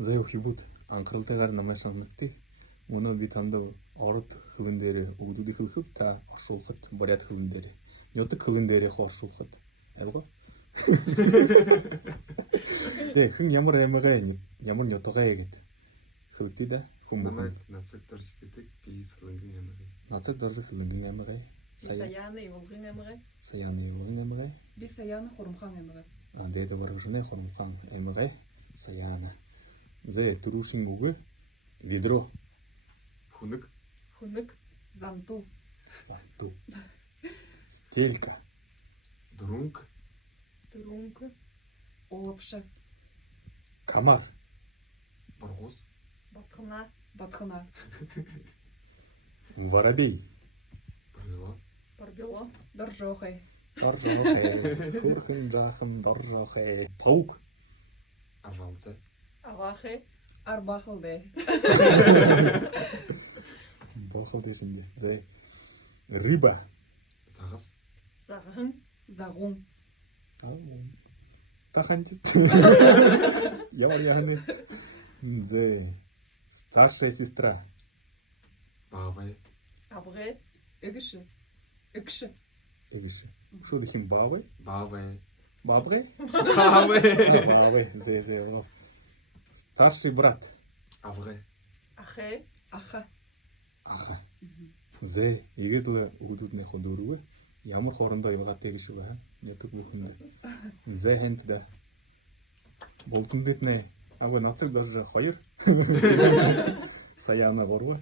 Заяа хибүүд анхааралтайгаар намайг санагдтыг. Өнөө би танд ород хөвөн дээр өгдүүдийг хөлөхөв та оршуулахад боряд хөвөн дээр. Нёдаг хөвөн дээрээ оршуулахад авгаа. Тэг хэн ямар аймгаа ямар нёдгаа гэдэг. Хөвдөө да хүн намайг нацаг дорж гэдэг би Солонгын аймаг. Нацаг дорж Солонгын аймаг. Саяны Өвгөн аймаг. Саяны Өвгөн аймаг. Би Саяны Хурамхан аймаг. Дээд баргашны Хурамхан аймаг. Саяна. Зэ түрүүшин үг видро Хүнэг. Занту. Стелька. Дөрөнг. Олопша. Камар. Боргус. Батхана. Воробей. Барбело. Доржохай. Хөрхэн жаахан доржохай. Тауг. Арвалцай. Авахе. Арбахалде. Бохол дэсэндэ. Зэ риба. Сагас. Заган. Загун. Таханти. Ямар яханы. Зэ старшая сестра. Баавай. Абре. Эгши. Эгш. Что дихин баавай? Баавай. Бабры? Баавай. Баавай. Зэ. Старший брат. Аврэ. Ахе. Аха. Зэ игэдл өгдүүдний хөдөрөв. Ямар хоорондоо ялгаатай гэж байна. Ятг бүхэнд. Зэ хэнт да. Болтон дэднэ. Ага нацаг даже 2. Саяна 3.